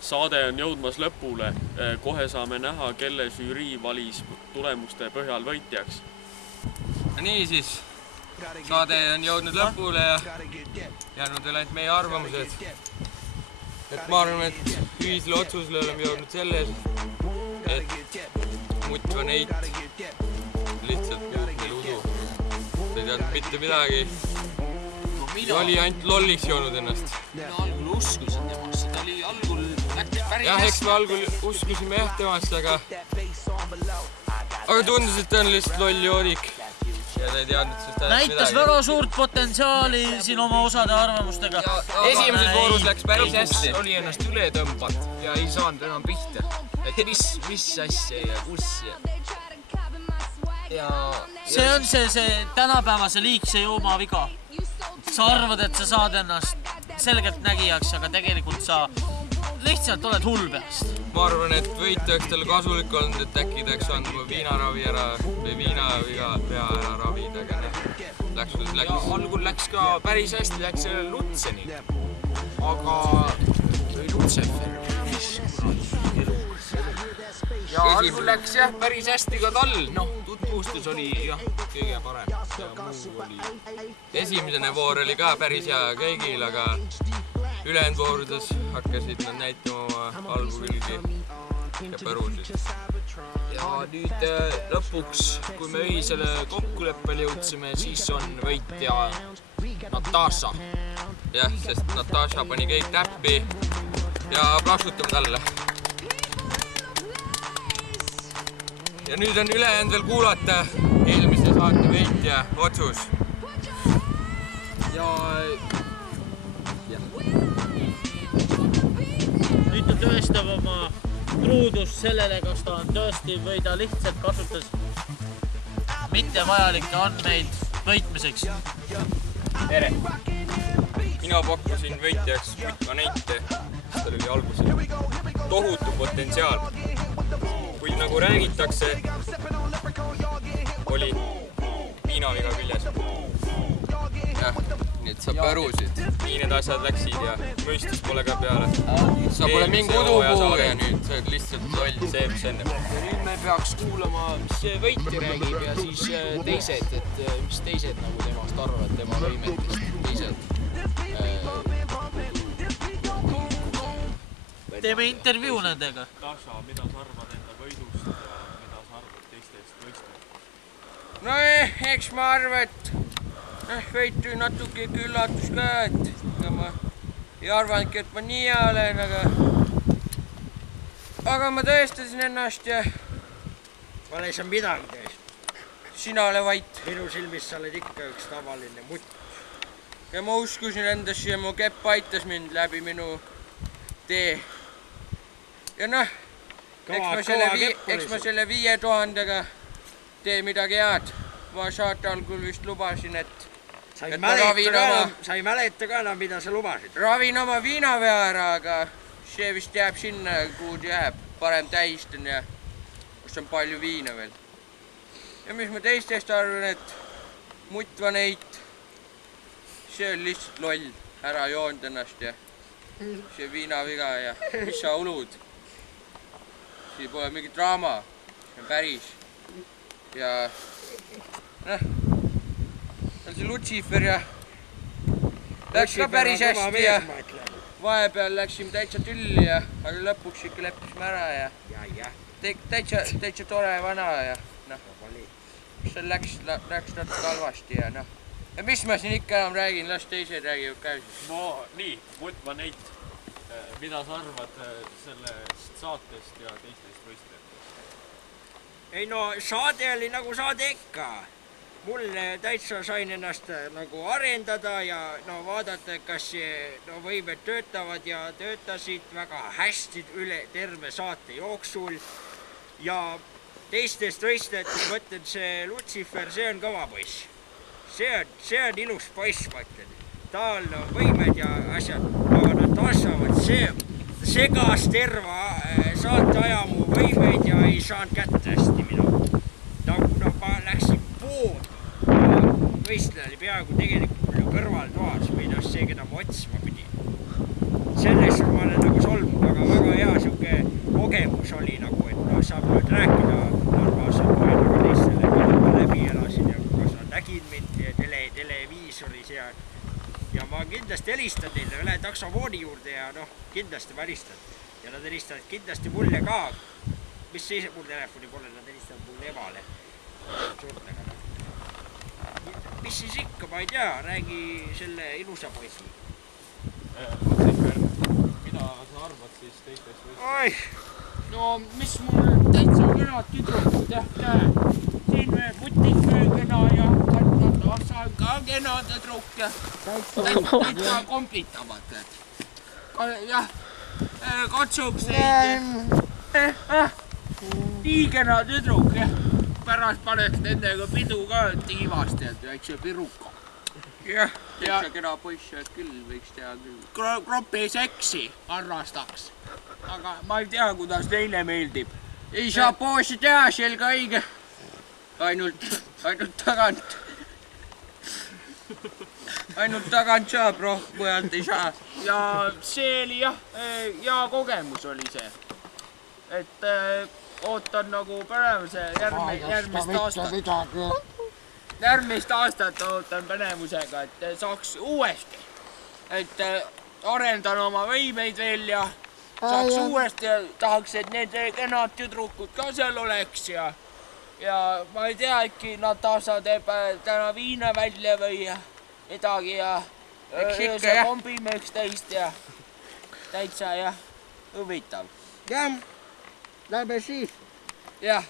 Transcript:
Saade on jõudmas lõpule. Kohe saame näha, kelle žürii valis tulemuste põhjal võitjaks. Nii siis, saade on jõudnud lõpule ja jäänud veel ainult meie arvamused. Et ma arvan, et ühisele otsusele oleme jõudnud selles, et Mutva Neit lihtsalt muud meil udu. Ta ei teadnud mitte midagi. Ta oli ainult lolliks joonud ennast. Mina algul uskusin temast, ta oli algul läks päris jah, eks me algul uskusime temast, aga tundus, et ta on lihtsalt loll joodik. Ja ta ei teadnud sellest näitas väga suurt potentsiaali siin oma osade arvamustega. Esimeses voorus läks päris hästi. Oli ennast üle tõmbat ja ei saanud enam pihta. Et mis asja ja kus ja... See on see tänapäevase liigse jooma viga. Sa arvad, et sa saad ennast selgelt nägijaks, aga tegelikult sa lihtsalt oled hull peast. Ma arvan, et võitjaks talle kasulik olnud, et äkki ta oleks andma viinaravi ära või viinaviga pea ära ravida, aga algul läks ka päris hästi, läks Lutseni, aga Lutsefer, ja algul läks jah päris hästi ka tal, tutvustus oli jah kõige parem. Esimene voor oli ka päris hea kõigil, aga ülejäänud voorudes hakkasid nad näitama oma halbu külgi ja põrusid. Ja nüüd lõpuks, kui me ühisele kokkuleppele jõudsime, siis on võitja Natasha. Jah, sest Natasha pani kõik täppi ja plaksutame talle. Ja nüüd on ülejäänud veel kuulata eelmise saate võitja otsus. Nüüd ta tõestab oma truudust sellele, kas ta on tõesti või ta lihtsalt kasutas mitte vajalikke andmeid võitmiseks. Tere! Mina pakkusin võitjaks Mutva Neite, tal oli alguses tohutu potentsiaal. Kuid nagu räägitakse, oli viinaviga küljes. Jah, nii et sa põrusid. Nii need asjad läksid ja mõistus pole ka peale. Sa pole mingi udupuu ja nüüd sa oled lihtsalt loll see, mis enne. Nüüd me peaks kuulama, mis võitja räägib ja siis teised, et mis teised nagu temast arvad, tema võimetest teised. Teeme intervjuu nendega. Natasha, mida sa arvad enda võidust ja mida sa arvad teistest võistlejatest? No eks ma arvan, et võitu natuke üllatus ka, et ma ei arvanudki, et ma nii hea olen, aga ma tõestasin ennast ja ma ei saa midagi teist. Sina ole vait. Minu silmis sa oled ikka üks tavaline mutt. Ja ma uskusin endasse ja mu kepp aitas mind läbi minu tee. Ja eks ma selle 5000-ga tee midagi head. Ma saate algul vist lubasin, et sa ei mäleta ka enam, mida sa lubasid. Ravin oma viinavea ära, aga see vist jääb sinna, kuhu jääb. Parem tähistan ja kus on palju viina veel. Ja mis ma teistest arvan, et Mutva Neit, see on lihtsalt loll. Ära joonud ennast ja see viinaviga ja mis sa ulud. Siin pole mingi draama, see on päris. Ja see Lucifer ja läks ka päris hästi ja vahepeal läksime täitsa tülli ja aga lõpuks ikka leppisime ära ja täitsa tore vana ja see läks natuke halvasti ja ja mis ma siin ikka enam räägin, las teised räägivad ka. No nii, Mutva Neit, mida sa arvad sellest saatest ja teistest võistlejatest? Ei no, saade oli nagu saade ikka. Mul täitsa sain ennast nagu arendada ja vaadata, kas võimed töötavad ja töötasid väga hästi üle terve saate jooksul. Ja teistest võistlejatest mõtlen, see Lucifer, see on kõva poiss. See on ilus poiss, mõtlen. Tal on võimed ja asjad, aga Natasha, see segas terva saate aja mu võimeid ja ei saanud kätte hästi minu. Ma läksin pood. Võistleja oli peaaegu tegelikult mul kõrval toas või see, keda ma otsima pidin. Selles ma olen nagu solmunud, aga väga rääkida Narvas Vainaga teistele, mida ma läbi elasin ja kas nad nägid mind televiisoris ja ma kindlasti helistan neile, lähen taksofooni juurde ja noh, kindlasti ma helistan. Ja nad helistavad kindlasti mulle ka, mis siis mul telefoni pole, nad helistavad mul emale. Suurtega. Mis siis ikka, ma ei tea, räägi selle ilusa poisi. Mida sa arvad siis teistest võistlustest? Oi! No mis mul täitsa kenad tüdrukud näe. Siin putik kena ja saan ka kena tüdruk ja täitsa kompitavad. Jah, katsuks neid. Nii kena tüdruk ja pärast paneks nendega pidu ka tiivast, väikse piruka. Jah, täitsa kena poiss küll võiks teha küll. Kropi seksi harrastaks. Aga ma ei tea, kuidas teile meeldib. Ei saa poosi teha selga õige. Ainult tagant. Ainult tagant saab, rohkujalt ei saa. Ja see oli jah, hea kogemus oli see. Et ootan nagu põnevuse järgmist aastat. Järgmist aastat ootan põnevusega, et saaks uuesti. Et arendan oma võimeid veel ja saaks uuesti ja tahaks, et need kenad tüdrukud ka seal oleks ja ma ei tea, äkki Natasha teeb täna viina välja või midagi ja ööse kombime üksteist ja täitsa jah, huvitav. Jah, lähme siis. Jah.